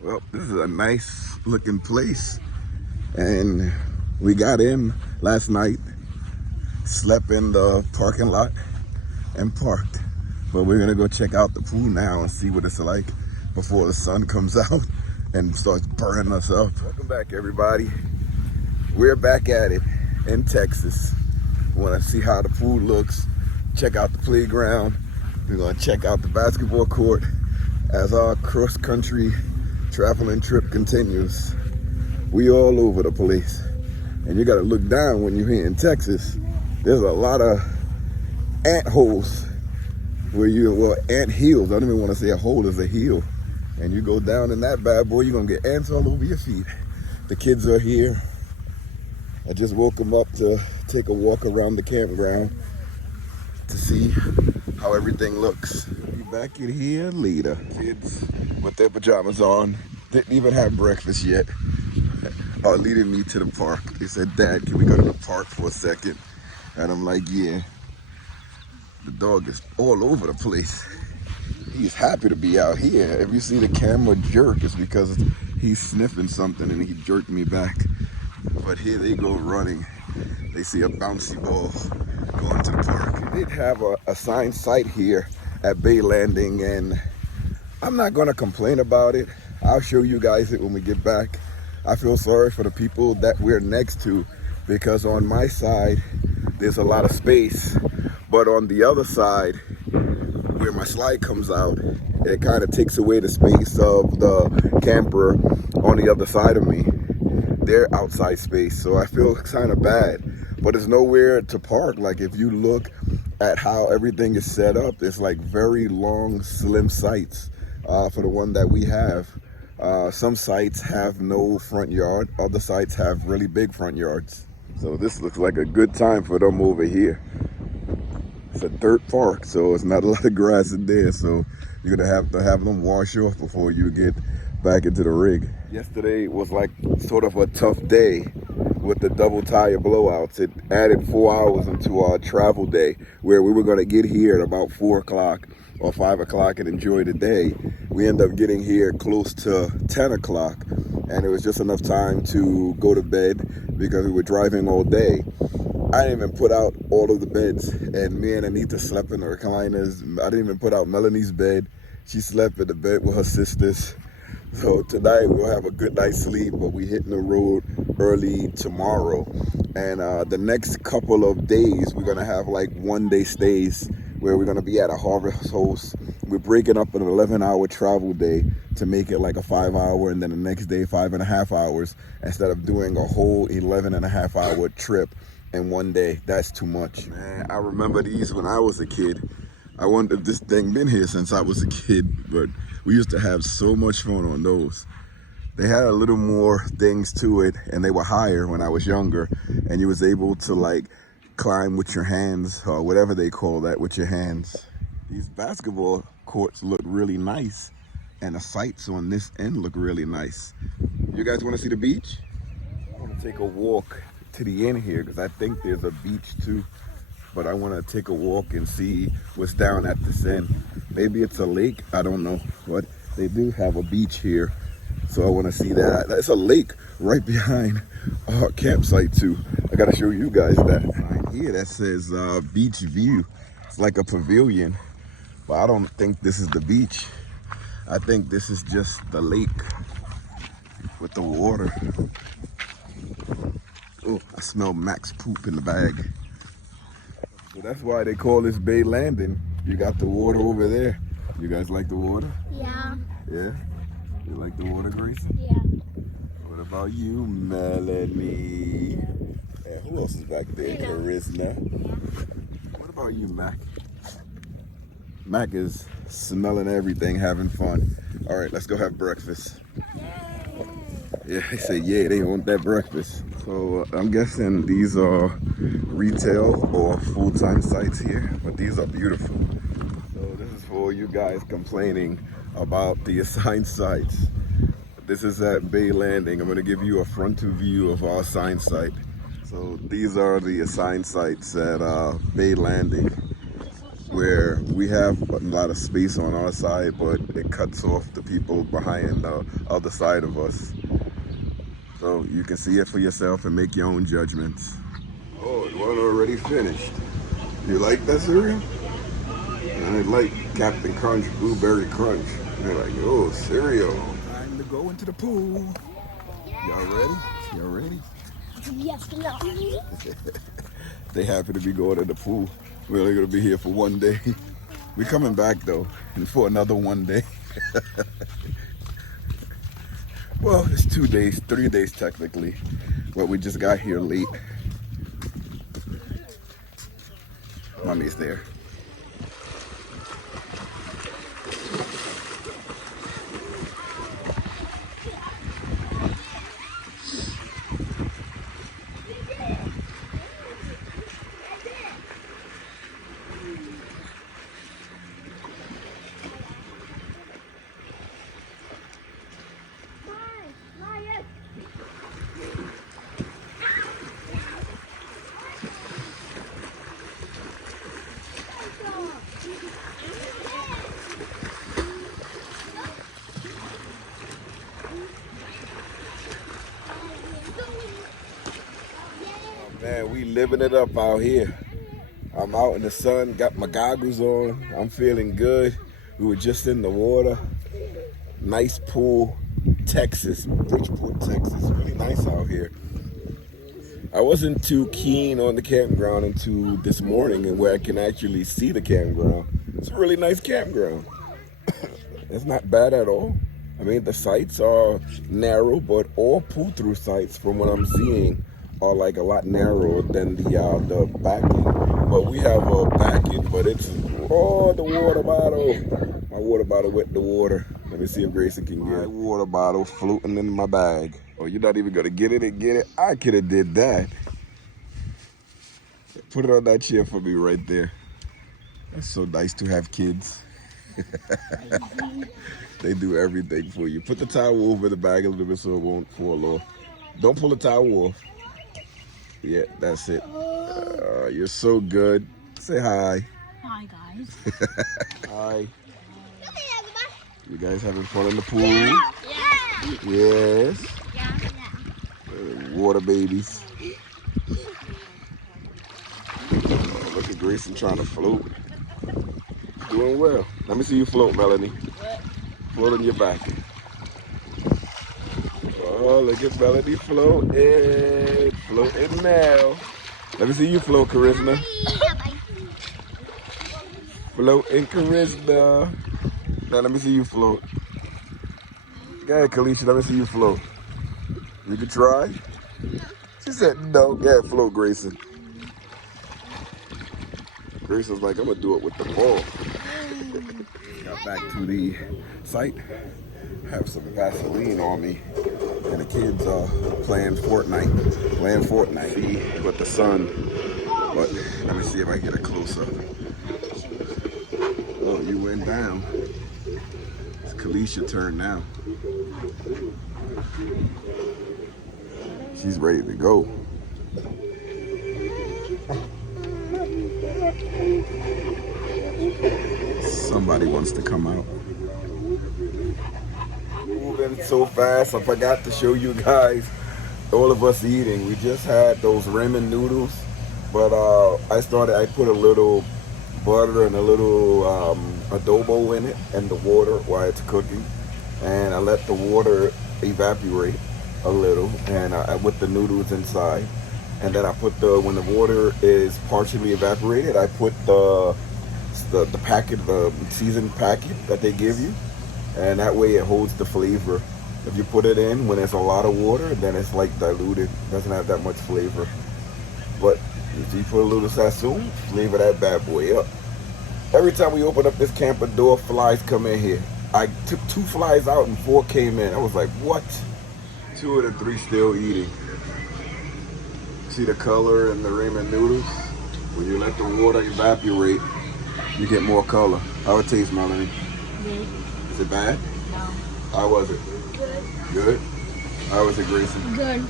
Well, this is a nice looking place, and we got in last night, slept in the parking lot and parked. But we're gonna go check out the pool now and see what it's like before the sun comes out and starts burning us up. Welcome back, everybody. We're back at it in Texas. We wanna see how the pool looks, check out the playground. We're gonna check out the basketball court as our cross-country traveling trip continues. We all over the place. And you gotta look down when you're here in Texas. There's a lot of ant holes ant hills. I don't even wanna say a hole, is a hill. And you go down in that bad boy, you're gonna get ants all over your feet. The kids are here. I just woke them up to take a walk around the campground to see how everything looks. Be back in here later. Kids with their pajamas on, didn't even have breakfast yet, are leading me to the park. They said, "Dad, can we go to the park for a second?" And I'm like, yeah. The dog is all over the place. He's happy to be out here. If you see the camera jerk, it's because he's sniffing something and he jerked me back. But here they go running. They see a bouncy ball going to the park. They did have a assigned site here at Bay Landing, and I'm not gonna complain about it. I'll show you guys it when we get back. I feel sorry for the people that we're next to, because on my side, there's a lot of space, but on the other side, where my slide comes out, it kind of takes away the space of the camper on the other side of me. Their outside space, so I feel kind of bad, but there's nowhere to park. Like, if you look at how everything is set up, it's like very long, slim sites for the one that we have. Some sites have no front yard, other sites have really big front yards. So this looks like a good time for them over here. It's a dirt park, so it's not a lot of grass in there, so you're gonna have to have them wash off before you get back into the rig. Yesterday was like sort of a tough day with the double tire blowouts. It added 4 hours into our travel day, where we were gonna get here at about 4 o'clock or 5 o'clock and enjoy the day. We ended up getting here close to 10 o'clock, and it was just enough time to go to bed because we were driving all day. I didn't even put out all of the beds, and me and Anita slept in the recliners. I didn't even put out Melanie's bed. She slept in the bed with her sisters. So tonight we'll have a good night's sleep, but we hitting the road early tomorrow. And the next couple of days, we're gonna have like one-day stays where we're gonna be at a Harvest Host. We're breaking up an 11-hour travel day to make it like a 5-hour, and then the next day 5.5 hours, instead of doing a whole 11.5-hour trip in one day. That's too much. Man, I remember these when I was a kid. I wonder if this thing been here since I was a kid, but we used to have so much fun on those. They had a little more things to it, and they were higher when I was younger, and you was able to like climb with your hands, or whatever they call that, with your hands. These basketball courts look really nice, and the sights on this end look really nice. You guys want to see the beach? I want to take a walk to the end here because I think there's a beach too, but I want to take a walk and see what's down at this end. Maybe it's a lake, I don't know, but they do have a beach here, so I want to see that. It's a lake right behind our campsite too. I gotta show you guys that. Right here that says beach view. It's like a pavilion, but I don't think this is the beach. I think this is just the lake with the water. Oh, I smell Max poop in the bag. So that's why they call this Bay Landing. You got the water over there. You guys like the water? Yeah. Yeah? You like the water, Grayson? Yeah. What about you, Melanie? And who else is back there? Charisma. What about you, Mac? Mac is smelling everything, having fun. All right, let's go have breakfast. Yeah, they say, yeah, they want that breakfast. So I'm guessing these are retail or full-time sites here, but these are beautiful. So this is for you guys complaining about the assigned sites. This is at Bay Landing. I'm going to give you a frontal view of our assigned site. So these are the assigned sites at Bay Landing. where we have a lot of space on our side, but it cuts off the people behind the other side of us. So you can see it for yourself and make your own judgments. Oh, the one already finished. You like that cereal? I like Captain Crunch, Blueberry Crunch. They're like, oh, cereal. Time to go into the pool. Y'all ready? Y'all ready? Yes, we are. They happy to be going to the pool. We're only gonna be here for one day. We're coming back though, and for another one day. Well, it's 2 days, 3 days technically, but we just got here late. Mommy's there. Man, we living it up out here. I'm out in the sun, got my goggles on. I'm feeling good. We were just in the water. Nice pool, Texas, Bridgeport, Texas. Really nice out here. I wasn't too keen on the campground until this morning, and where I can actually see the campground. It's a really nice campground. It's not bad at all. I mean, the sites are narrow, but all pull-through sites, from what I'm seeing, are like a lot narrower than the back end. But we have a back end, but it's, oh, the water bottle. My water bottle wet the water. Let me see if Grayson can get it. My water bottle floating in my bag. Oh, you're not even gonna get it and get it? I could have did that. Put it on that chair for me right there. That's so nice to have kids. They do everything for you. Put the towel over the bag a little bit so it won't fall off. Don't pull the towel off. Yeah, that's it. You're so good. Say hi. Hi, guys. Hi. You guys having fun in the pool? Yeah. Yes. Yeah. Water babies. Oh, look at Grayson trying to float. Doing well. Let me see you float, Melanie. Float on your back. Oh, look at Melanie floating. Floating now. Let me see you float, Charisma. Floating, Charisma. Now let me see you float. Go ahead, Kalisha. Let me see you float. You can try? She said no. Go ahead, float, Grayson. Grayson's like, I'm going to do it with the ball. Got back to the site. Have some Vaseline on me. And the kids are playing Fortnite. With the sun. But let me see if I get a close-up. Oh, you went down. It's Kalisha's turn now. She's ready to go. Somebody wants to come out. Moving so fast, I forgot to show you guys all of us eating. We just had those ramen noodles, but I put a little butter and a little adobo in it and the water while it's cooking, and I let the water evaporate a little, and I with the noodles inside, and then I put when the water is partially evaporated, I put the packet, the seasoned packet that they give you, and that way it holds the flavor. If you put it in when there's a lot of water, then it's like diluted, doesn't have that much flavor. But if you put a little sassoon, flavor that bad boy up. Every time we open up this camper door, flies come in here. I took 2 flies out and 4 came in. I was like, what? 2 of the 3 still eating. See the color in the ramen noodles? When you let the water evaporate, you get more color. How it taste, Melanie? Good. Is it bad? No. How was it? Good. Good? How was it, Grayson? Good.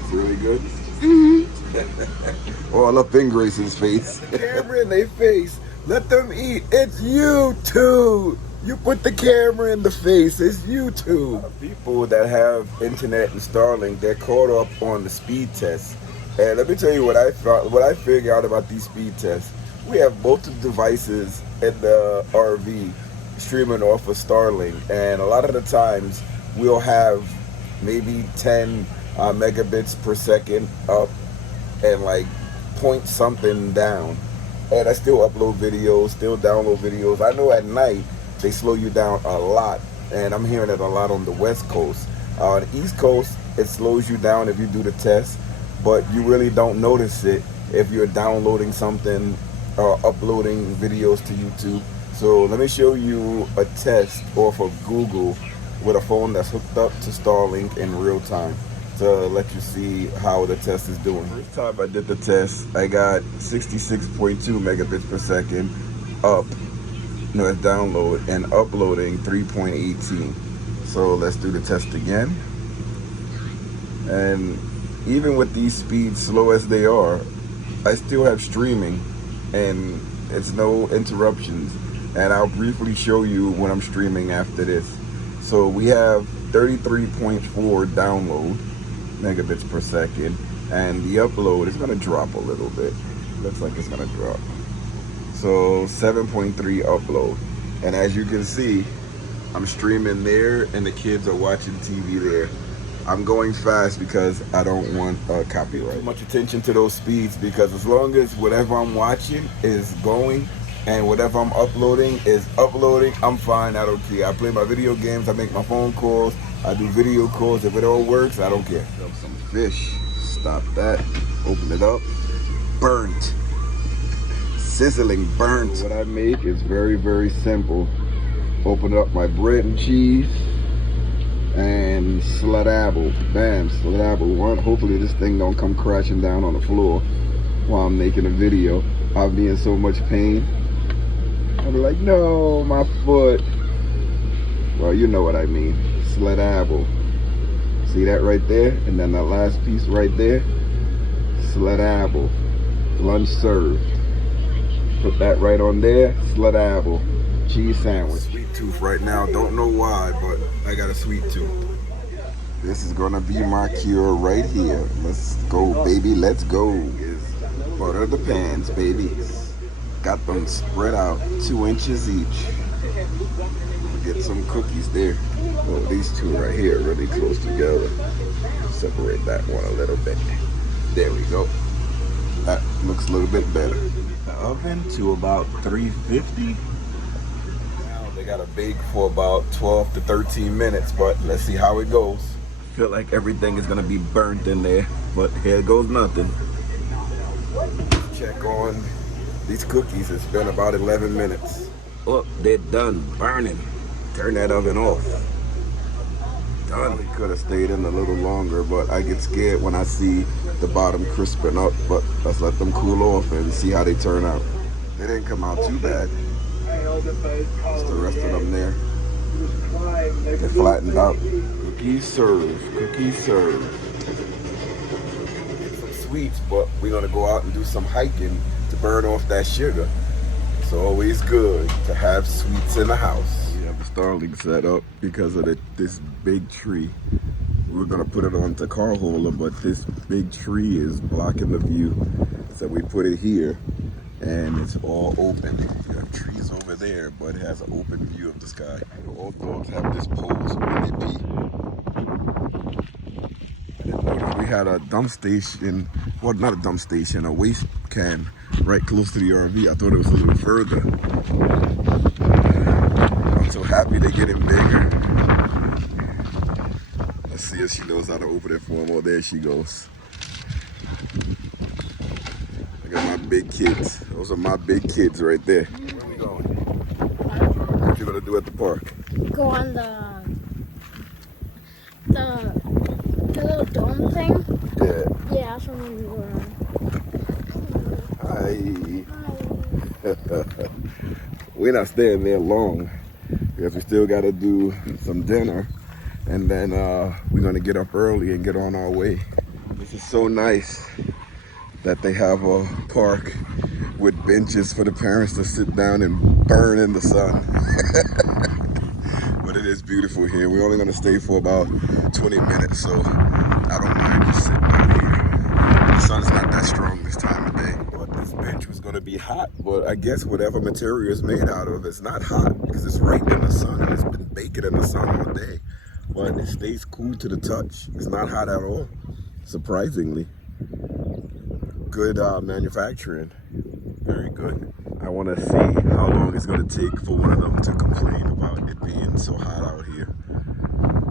It's really good? Mm-hmm. All up in Grayson's face. Camera in their face. Let them eat. It's YouTube. You put the camera in the face. It's YouTube. People that have internet and Starlink, they're caught up on the speed test. And let me tell you what I figured out about these speed tests. We have multiple devices in the RV streaming off of Starlink, and a lot of the times we'll have maybe 10 megabits per second up and like point something down. And I still upload videos, still download videos. I know at night they slow you down a lot, and I'm hearing it a lot on the West Coast. On the East Coast, it slows you down if you do the test, but you really don't notice it if you're downloading something or uploading videos to YouTube. So let me show you a test off of Google with a phone that's hooked up to Starlink in real time to let you see how the test is doing. First time I did the test, I got 66.2 megabits per second up, it's download, and uploading 3.18. So let's do the test again. And even with these speeds slow as they are, I still have streaming and it's no interruptions. And I'll briefly show you when I'm streaming after this. So we have 33.4 download megabits per second, and the upload is going to drop a little bit. Looks like it's going to drop. So 7.3 upload, and as you can see, I'm streaming there and the kids are watching TV there. I'm going fast because I don't want copyright. Too much attention to those speeds, because as long as whatever I'm watching is going and whatever I'm uploading is uploading, I'm fine. I don't care. I play my video games, I make my phone calls, I do video calls. If it all works, I don't care. Some fish. Stop that. Open it up. Burnt. Sizzling burnt. So what I make is very, very simple. Open up my bread and cheese and sladable. Bam, sladable. One. Hopefully this thing don't come crashing down on the floor while I'm making a video. I'll be in so much pain. I'll be like, no, my foot. Well, you know what I mean. Sladable. See that right there? And then that last piece right there. Sladable. Lunch served. Put that right on there. Sladable. Cheese sandwich. Sweet tooth right now. Don't know why, but I got a sweet tooth. This is gonna be my cure right here. Let's go, baby. Let's go. Butter the pans, baby. Got them spread out 2 inches each. Get some cookies there. Oh, these two right here really close together. Separate that one a little bit. There we go. That looks a little bit better. The oven to about 350. Now they got to bake for about 12 to 13 minutes, but let's see how it goes. Feel like everything is gonna be burnt in there, but here goes nothing. Check on these cookies. It's been about 11 minutes. Oh, they're done burning. Turn that oven off. Done. Could have stayed in a little longer, but I get scared when I see the bottom crisping up. But let's let them cool off and see how they turn out. They didn't come out too bad. Just the rest of them there. They're flattened out. Cookies served. Cookies served. Some sweets, but we're gonna go out and do some hiking to burn off that sugar. It's always good to have sweets in the house. We have the Starlink set up because of this big tree. We were gonna put it on the car holder, but this big tree is blocking the view. So we put it here, and it's all open. You have trees over there, but it has an open view of the sky. All dogs have this pose when they pee. I didn't notice we had a dump station, well, not a dump station, a waste can right close to the RV. I thought it was a little further. I'm so happy they're getting bigger. Let's see if she knows how to open it for him. Oh, there she goes. I got my big kids. Those are my big kids right there. Where are we going? What you gonna do at the park? Go on the little dome thing. Yeah. Yeah, that's when we were on. Hi. We're not staying there long because we still got to do some dinner, and then we're gonna get up early and get on our way. This is so nice that they have a park with benches for the parents to sit down and burn in the sun. But it is beautiful here. We're only gonna stay for about 20 minutes, so I don't mind just sitting out here. The sun's not that strong this time of day. But this bench was gonna be hot, but I guess whatever material is made out of, it's not hot because it's right in the sun and it's been baking in the sun all day. But it stays cool to the touch. It's not hot at all, surprisingly. Good manufacturing, very good. I want to see how long it's going to take for one of them to complain about it being so hot out here.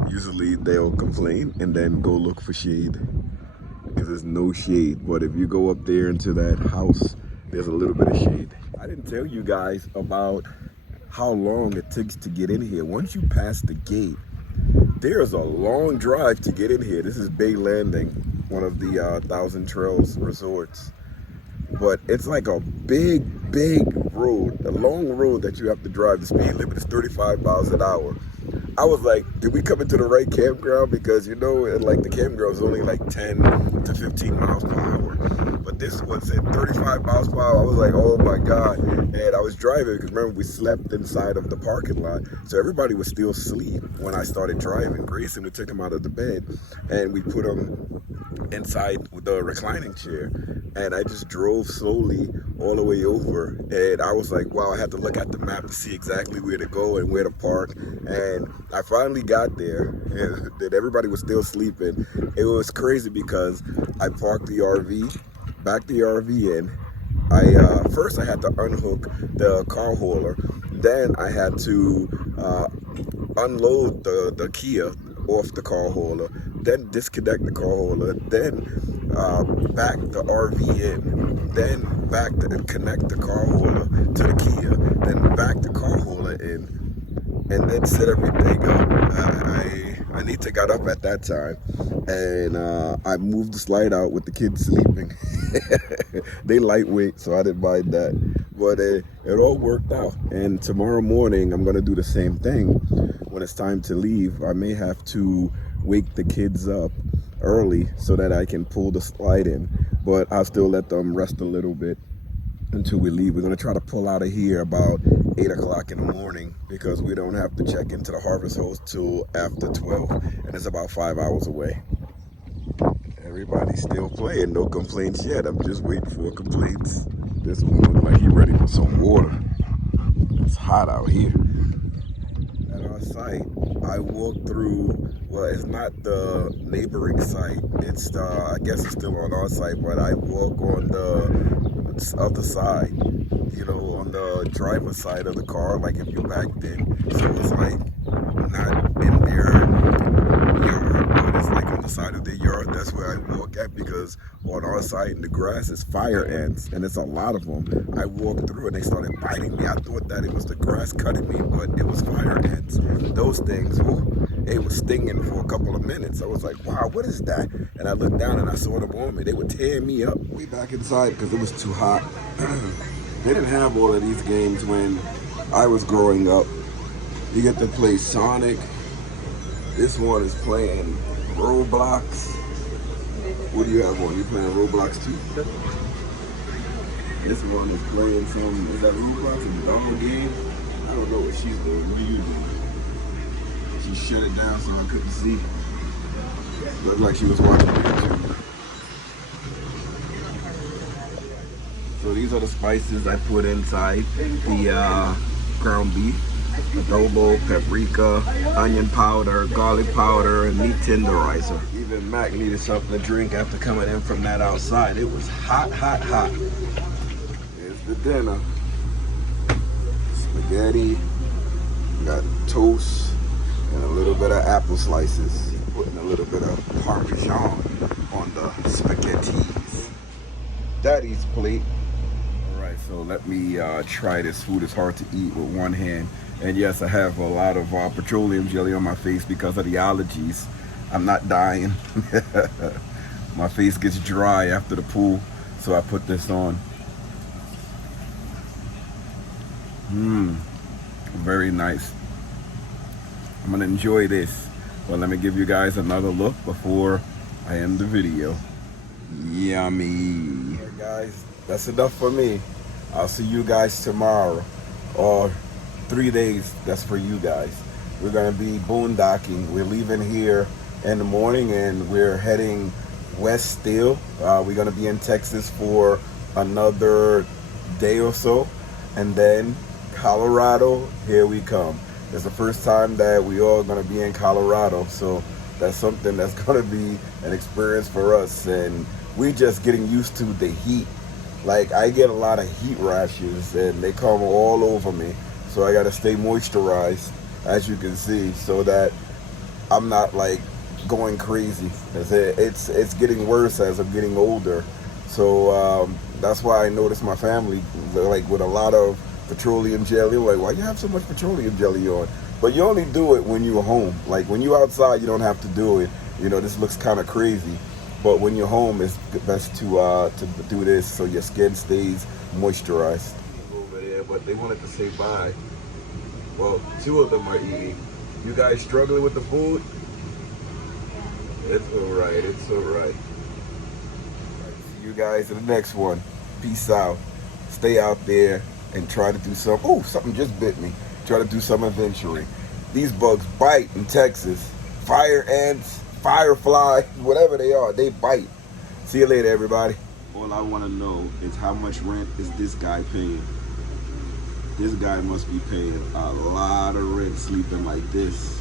Usually they'll complain and then go look for shade because there's no shade. But if you go up there into that house, there's a little bit of shade. I didn't tell you guys about how long it takes to get in here. Once you pass the gate, there's a long drive to get in here. This is Bay Landing, one of the Thousand Trails resorts. But it's like a big road, a long road that you have to drive. The speed limit is 35 miles an hour. I was like, did we come into the right campground? Because, you know, like the campground is only like 10 to 15 miles per hour. But this was at 35 miles per hour. I was like, oh my God. And I was driving because remember we slept inside of the parking lot. So everybody was still asleep when I started driving. Grayson, we took him out of the bed and we put him inside the reclining chair. And I just drove slowly all the way over. And I was like, wow, I had to look at the map to see exactly where to go and where to park. And I finally got there and everybody was still sleeping. It was crazy because I parked the RV, backed the RV in. First I had to unhook the car hauler. Then I had to unload the Kia off the car hauler, then disconnect the car hauler, then back the RV in, then back to connect the car hauler to the Kia, then back the car hauler in, and then set everything up. I need to got up at that time, and I moved the slide out with the kids sleeping. They lightweight, so I didn't mind that. But it all worked out. And tomorrow morning, I'm gonna do the same thing. When it's time to leave, I may have to wake the kids up early so that I can pull the slide in. But I'll still let them rest a little bit until we leave. We're gonna try to pull out of here about 8 o'clock in the morning because we don't have to check into the Harvest Host till after 12, and it's about 5 hours away. Everybody's still playing, no complaints yet. I'm just waiting for complaints. This one looks like he's ready for some water. It's hot out here. At our site, I walked through, well, it's not the neighboring site. It's I guess it's still on our site, but I walk on the other side, you know, on the driver's side of the car, like if you're backed in. So it's like not in their yard, but it's like on the side of their yard. That's where I walk at because on our side in the grass is fire ants, and it's a lot of them. I walked through and they started biting me. I thought that it was the grass cutting me, but it was fire ants. Those things, it was stinging for a couple of minutes. I was like, wow, what is that? And I looked down and I saw them on me. They were tearing me up. We back inside because it was too hot. They didn't have all of these games when I was growing up. You get to play Sonic. This one is playing Roblox. What do you have on? You playing Roblox too? This one is playing some, is that Roblox, a dog game? I don't know what she's doing. What are you doing? She shut it down so I couldn't see. Looked like she was watching YouTube. So these are the spices I put inside the ground beef. Adobo, paprika, onion powder, garlic powder, and meat tenderizer. Even Mac needed something to drink after coming in from that outside. It was hot, hot, hot. Here's the dinner. Spaghetti, got toast, and a little bit of apple slices. Putting a little bit of Parmesan on the spaghettis. Daddy's plate. All right, so let me try this food. It's hard to eat with one hand. And yes, I have a lot of petroleum jelly on my face because of the allergies. I'm not dying. My face gets dry after the pool, so I put this on. Very nice. I'm gonna enjoy this. Well, let me give you guys another look before I end the video. Yummy. All right, guys, that's enough for me. I'll see you guys tomorrow, or 3 days. That's for you guys. We're gonna be boondocking. We're leaving here in the morning and we're heading west still. We're gonna be in Texas for another day or so, and then Colorado, here we come. It's the first time that we all gonna be in Colorado, so that's something that's gonna be an experience for us, and we just getting used to the heat. Like, I get a lot of heat rashes and they come all over me, so I gotta stay moisturized, as you can see, so that I'm not like going crazy. It's getting worse as I'm getting older. So that's why I noticed my family like with a lot of petroleum jelly. Like, why you have so much petroleum jelly on? But you only do it when you're home. Like, when you're outside, you don't have to do it. You know, this looks kind of crazy. But when you're home, it's best to do this so your skin stays moisturized. Over there, but they wanted to say bye. Well, 2 of them are eating. You guys struggling with the food? It's alright, it's alright. See you guys in the next one. Peace out. Stay out there and try to do some, oh, something just bit me. Try to do some adventuring. These bugs bite in Texas. Fire ants, firefly, whatever they are, they bite. See you later, everybody. All I want to know is how much rent is this guy paying? This guy must be paying a lot of rent sleeping like this.